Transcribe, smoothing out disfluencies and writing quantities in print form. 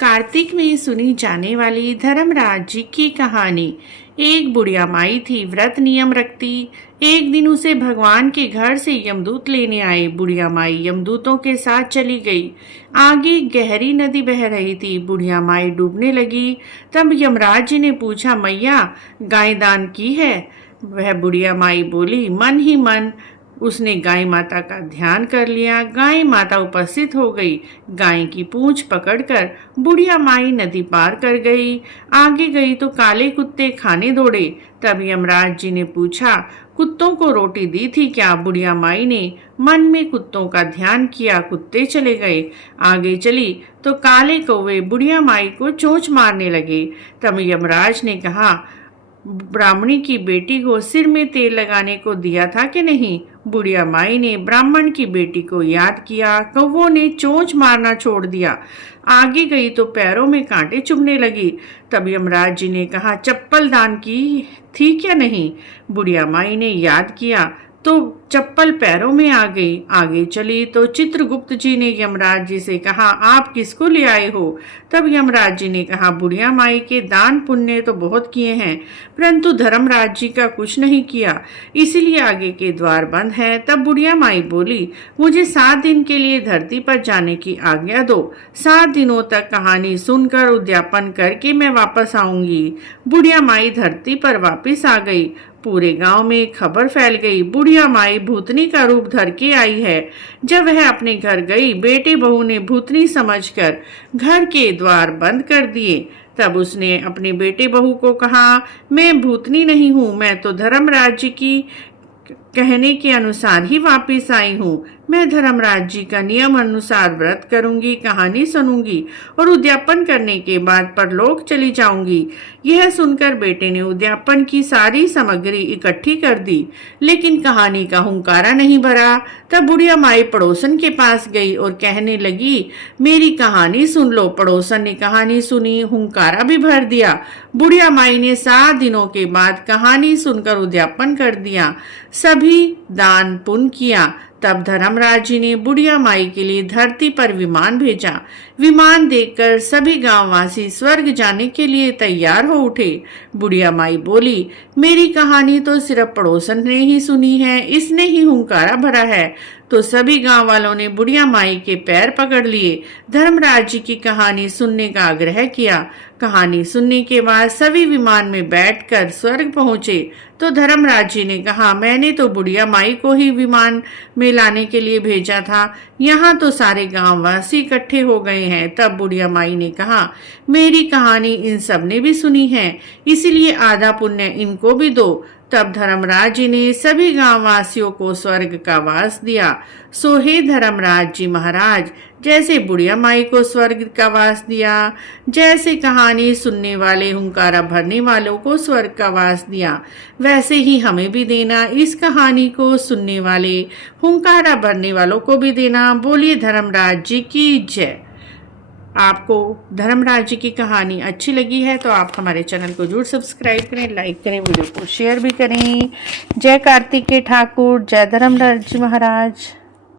कार्तिक में सुनी जाने वाली धर्मराज जी की कहानी। एक बुढ़िया माई थी, व्रत नियम रखती। एक दिन उसे भगवान के घर से यमदूत लेने आए। बुढ़िया माई यमदूतों के साथ चली गई। आगे गहरी नदी बह रही थी। बुढ़िया माई डूबने लगी। तब यमराज जी ने पूछा, मैया गाय दान की है? वह बुढ़िया माई बोली, मन ही मन। उसने गाय माता का ध्यान कर लिया। गाय माता उपस्थित हो गई। गाय की पूंछ पकड़कर बुढ़िया माई नदी पार कर गई। आगे गई तो काले कुत्ते खाने दौड़े। तब यमराज जी ने पूछा, कुत्तों को रोटी दी थी क्या? बुढ़िया माई ने मन में कुत्तों का ध्यान किया। कुत्ते चले गए। आगे चली तो काले कौवे बुढ़िया माई को चोंच मारने लगे। तब यमराज ने कहा, ब्राह्मणी की बेटी को सिर में तेल लगाने को दिया था कि नहीं? बुढ़िया माई ने ब्राह्मण की बेटी को याद किया। कौवों ने चोंच मारना छोड़ दिया। आगे गई तो पैरों में कांटे चुभने लगी। तब यमराज जी ने कहा, चप्पल दान की थी क्या नहीं? बुढ़िया माई ने याद किया तो चप्पल पैरों में आ गई। आगे चली तो चित्रगुप्त जी ने यमराज जी से कहा, आप किसको ले आए हो? तब यमराज जी ने कहा, बुढ़िया माई के दान पुण्य तो बहुत किए हैं, परंतु धर्मराज जी का कुछ नहीं किया, इसीलिए आगे के द्वार बंद हैं। तब बुढ़िया माई बोली, मुझे 7 दिन के लिए धरती पर जाने की आज्ञा दो। 7 दिनों तक कहानी सुनकर उद्यापन करके मैं वापस आऊंगी। बुढ़िया माई धरती पर वापस आ गई। पूरे गांव में खबर फैल गई, बुढ़िया माई भूतनी का रूप धर के आई है। जब वह अपने घर गई, बेटे बहू ने भूतनी समझकर घर के द्वार बंद कर दिए। तब उसने अपने बेटे बहू को कहा, मैं भूतनी नहीं हूँ, मैं तो धर्मराज जी की कहने के अनुसार ही वापस आई हूँ। मैं धर्मराज जी का नियम अनुसार व्रत करूंगी, कहानी सुनूंगी और उद्यापन करने के बाद परलोक चली जाऊंगी। यह सुनकर बेटे ने उद्यापन की सारी सामग्री इकट्ठी कर दी, लेकिन कहानी का हुंकारा नहीं भरा। तब बुढ़िया माई पड़ोसन के पास गई और कहने लगी, मेरी कहानी सुन लो। पड़ोसन ने कहानी सुनी, हुंकारा भी भर दिया। बुढ़िया माई ने 7 दिनों के बाद कहानी सुनकर उद्यापन कर दिया, सभी दान पुण्य किया। तब धर्मराज जी ने बुढ़िया माई के लिए धरती पर विमान भेजा। विमान देखकर सभी गांववासी स्वर्ग जाने के लिए तैयार हो उठे। बुढ़िया माई बोली, मेरी कहानी तो सिर्फ पड़ोसन ने ही सुनी है, इसने ही हुंकारा भरा है। तो सभी गांव वालों ने बुढ़िया माई के पैर पकड़ लिए, धर्मराज जी की कहानी सुनने का आग्रह किया। कहानी सुनने के बाद सभी विमान में बैठकर स्वर्ग पहुंचे। तो धर्मराज जी ने कहा, मैंने तो बुढ़िया माई को ही विमान में लाने के लिए भेजा था, यहाँ तो सारे गांववासी इकट्ठे हो गए हैं। तब बुढ़िया माई ने कहा, मेरी कहानी इन सब ने भी सुनी है, इसीलिए आधा पुण्य इनको भी दो। तब धर्मराज जी ने सभी गांववासियों को स्वर्ग का वास दिया। सो हे धर्मराज जी महाराज, जैसे बुढ़िया माई को स्वर्ग का वास दिया, जैसे कहानी सुनने वाले हुंकारा भरने वालों को स्वर्ग का वास दिया, वैसे ही हमें भी देना। इस कहानी को सुनने वाले हुंकारा भरने वालों को भी देना। बोलिए धर्मराज जी की जय। आपको धर्मराज जी की कहानी अच्छी लगी है तो आप हमारे चैनल को जरूर सब्सक्राइब करें, लाइक करें, वीडियो को शेयर भी करें। जय कार्तिकेय ठाकुर, जय धर्मराज जी महाराज।